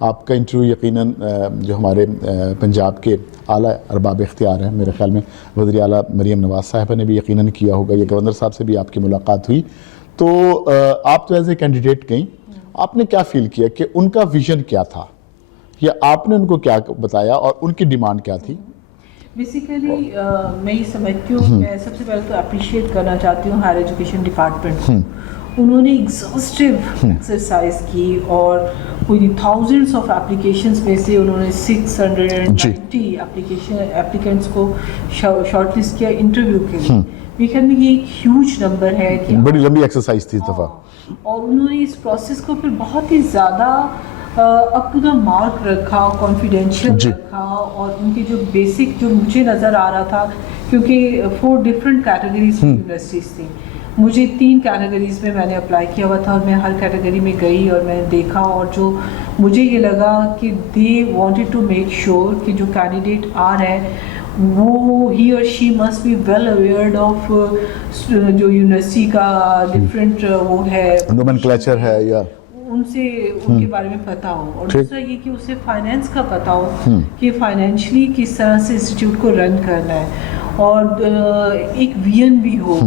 آپ کا انٹرویو یقیناً جو ہمارے پنجاب کے اعلیٰ ارباب اختیار ہیں، میرے خیال میں وزیر اعلیٰ مریم نواز صاحبہ نے بھی یقیناً کیا ہوگا، یا گورنر صاحب سے بھی آپ کی ملاقات ہوئی، تو آپ تو ایز اے کینڈیڈیٹ گئیں، آپ نے کیا فیل کیا کہ ان کا ویژن کیا تھا، یا آپ نے ان کو کیا بتایا اور ان کی ڈیمانڈ کیا تھی؟ بیسیکلی میں یہ سمجھتی ہوں، میں سب سے پہلے تو اپریشیٹ کرنا چاہتی ہوں ہائر ایجوکیشن ڈپارٹمنٹ کو. انہوں نے ایگزاسٹیو ایکسرسائز کی اور کوئی تھاؤزنڈس آف اپلیکیشنس میں سے انہوں نے 690 اپلیکینٹس کو شارٹ لسٹ کیا انٹرویو کے لیے. میرے خیال میں یہ ایک ہیوج نمبر ہے کہ بڑی لمبی ایکسرسائز تھی اس دفعہ. اور انہوں نے اس پروسیس کو پھر بہت ہی زیادہ اپ ٹو دا مارک رکھا، کانفیڈینشیل رکھا، اور ان کی جو بیسک جو مجھے نظر آ رہا تھا، کیونکہ 4 ڈفرینٹ کیٹیگریز کی یونیورسٹیز تھیں، مجھے 3 کیٹیگریز میں نے اپلائی کیا ہوا تھا، اور میں ہر کیٹیگری میں گئی اور میں نے دیکھا، اور جو مجھے یہ لگا کہ they wanted to make sure کہ جو کینڈیڈیٹ آ رہا ہے وہ ہی اور she must be well awared of جو یونیورسٹی کا ڈفرینٹ وہ ہے، نومنکلیچر ہے، یا ان سے ان کے بارے میں پتہ ہو، اور دوسرا یہ کہ اسے فائنینس کا پتہ ہو کہ فائنینشلی کس طرح سے انسٹیٹیوٹ کو رن کرنا ہے، اور ایک ویژن بھی ہو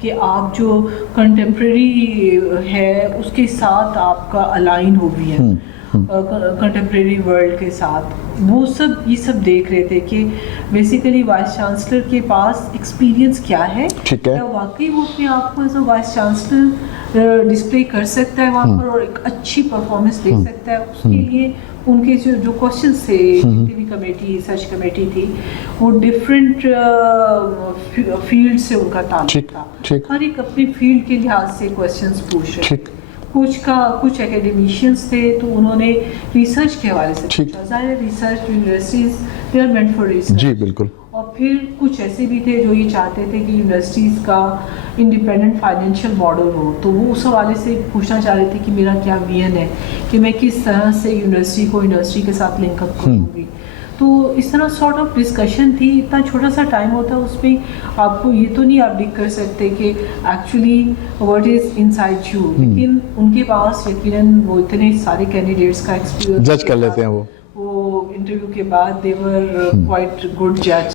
کہ آپ جو کنٹمپریری ہے اس کے ساتھ آپ کا الائن ہو ویژن کنٹمپریری ورلڈ کے ساتھ. وہ سب یہ سب دیکھ رہے تھے کہ بیسیکلی وائس چانسلر کے پاس ایکسپیرینس کیا ہے، کیا واقعی وہ اپنے آپ کو as a vice chancellor display کر سکتا ہے وہاں پر اور ایک اچھی پرفارمنس دے سکتا ہے. اس کے لیے ان کے جو کوشچنس تھے، جتنی بھی کمیٹی سرچ کمیٹی تھی، وہ ڈفرینٹ فیلڈ سے ان کا تعلق تھا، ہر ایک اپنی فیلڈ کے لحاظ سے کوشچنس پوچھ رہے تھے. کچھ اکیڈیمیشینس تھے تو انہوں نے ریسرچ کے حوالے سے پوچھا. ظاہر research universities they are meant for research. جی بالکل. اور پھر کچھ ایسے بھی تھے جو یہ چاہتے تھے کہ یونیورسٹیز کا انڈیپینڈنٹ فائنینشیل ماڈل ہو، تو وہ اس حوالے سے پوچھنا چاہ رہے تھے کہ میرا کیا ویژن ہے کہ میں کس طرح سے یونیورسٹی کے ساتھ لنک اپ کروں گی. تو اس طرح سارٹ آف ڈسکشن تھی. اتنا چھوٹا سا ٹائم ہوتا ہے، اس میں آپ کو یہ تو نہیں آپ ڈک کر سکتے کہ actually what is in side you, لیکن ان کے پاس یقیناً وہ اتنے سارے کینڈیڈیٹس کا ایکسپیرینس جج کر لیتے ہیں. وہ انٹرویو کے بعد دے ور کوائٹ گڈ جج.